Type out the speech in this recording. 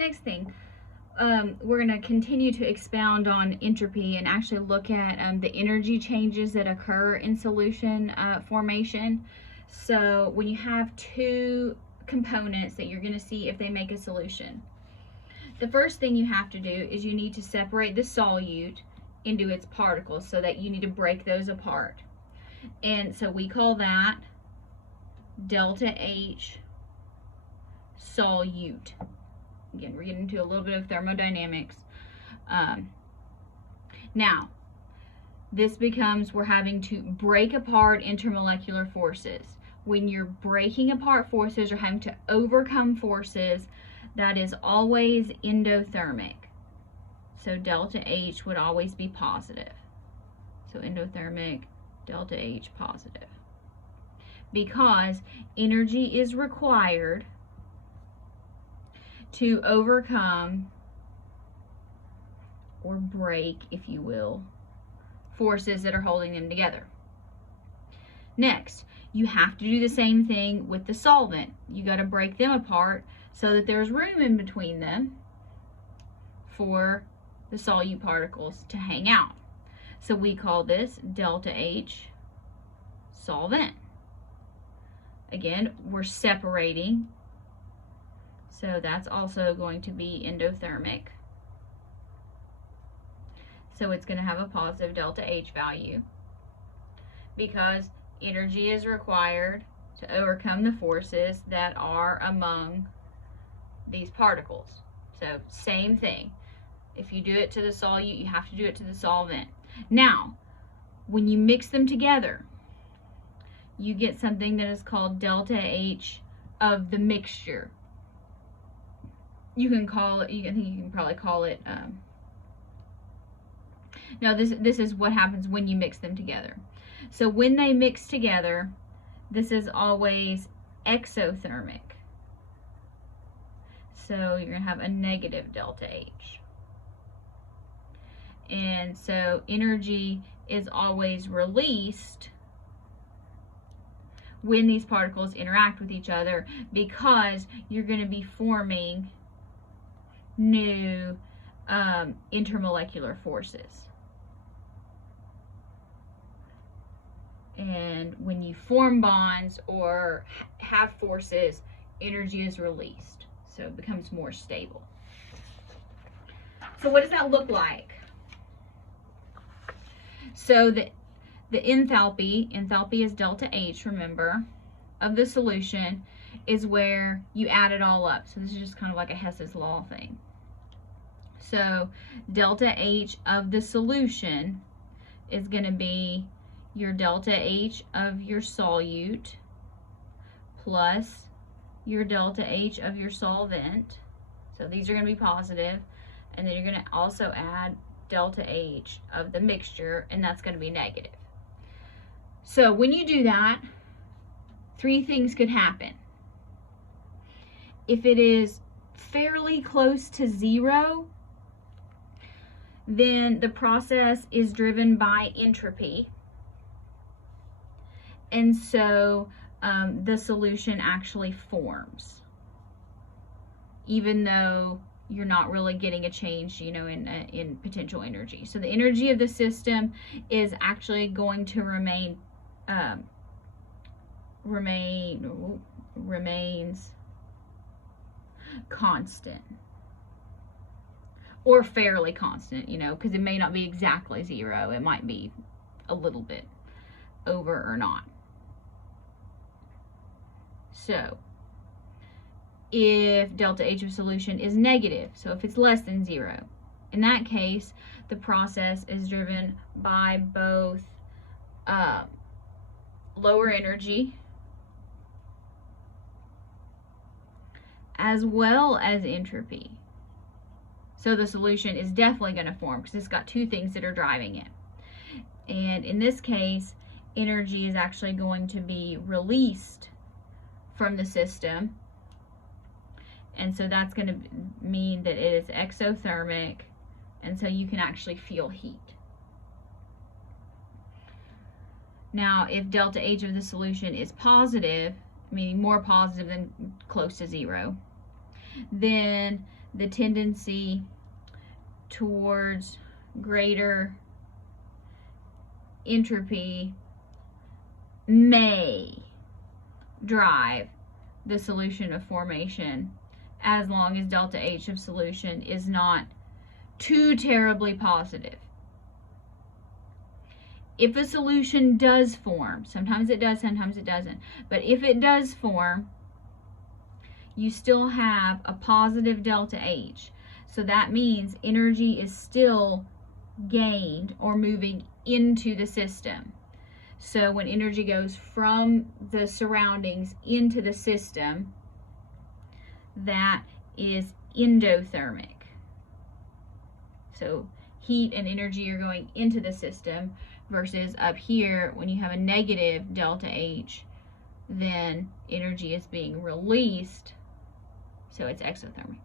Next thing, we're going to continue to expound on entropy and actually look at the energy changes that occur in solution formation. So when you have two components that you're going to see if they make a solution, the first thing you have to do is you need to separate the solute into its particles, so that you need to break those apart. And so we call that delta H solute. Again, we're getting into a little bit of thermodynamics. Now, this becomes, we're having to break apart intermolecular forces. When you're breaking apart forces or having to overcome forces, that is always endothermic. So delta H would always be positive. So endothermic, delta H positive. Because energy is required to overcome or break, if you will, forces that are holding them together. Next, you have to do the same thing with the solvent. You got to break them apart so that there's room in between them for the solute particles to hang out. So we call this delta H solvent. Again, we're separating, so that's also going to be endothermic. So it's going to have a positive delta H value because energy is required to overcome the forces that are among these particles. So same thing. If you do it to the solute, you have to do it to the solvent. Now, when you mix them together, you get something that is called delta H of the mixture. You can call it, I think you can probably call it, no, this is what happens when you mix them together. So when they mix together, this is always exothermic. So you're going to have a negative delta H. And so energy is always released when these particles interact with each other, because you're going to be forming new intermolecular forces. And when you form bonds or have forces, energy is released. So it becomes more stable. So what does that look like? So the enthalpy is delta H, remember, of the solution is where you add it all up. So this is just kind of like a Hess's law thing. So delta H of the solution is going to be your delta H of your solute plus your delta H of your solvent. So these are going to be positive, and then you're going to also add delta H of the mixture, and that's going to be negative. So when you do that, three things could happen. If it is fairly close to zero, then the process is driven by entropy. And so the solution actually forms, even though you're not really getting a change, in potential energy. So the energy of the system is actually going to remains constant, or fairly constant, because it may not be exactly zero. It might be a little bit over or not. So if delta H of solution is negative, so if it's less than zero, in that case, the process is driven by both lower energy as well as entropy. So the solution is definitely going to form because it's got two things that are driving it. And in this case, energy is actually going to be released from the system. And so that's going to mean that it is exothermic, and so you can actually feel heat. Now, if delta H of the solution is positive, meaning more positive than close to zero, then the tendency towards greater entropy may drive the solution of formation, as long as delta H of solution is not too terribly positive. If a solution does form, sometimes it does, sometimes it doesn't, but if it does form, you still have a positive delta H. So that means energy is still gained or moving into the system. So when energy goes from the surroundings into the system, that is endothermic. So heat and energy are going into the system, versus up here, when you have a negative delta H, then energy is being released, so it's exothermic.